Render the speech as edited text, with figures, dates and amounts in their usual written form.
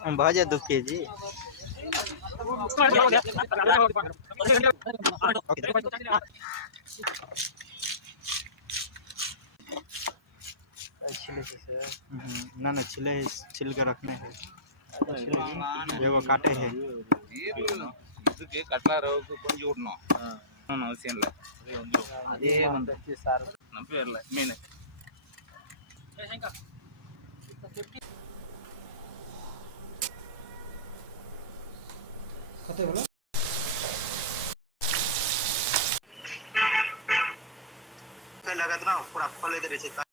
भाजा 2 KG ना ना छिले छिल के रखने हैं एगो काटे हैं ಇದಕ್ಕೆ ಕಟ್ಲಾರ ಕೊಂಚ ಉಡ್ನೋ ಅವಶ್ಯ ಇಲ್ಲ ಅದೇ ಒಂದು ಸಾರು ನಂಬಿ ಇರಲ್ಲ ಮೀನು कते बोला लगा ना पूरा फल इधर से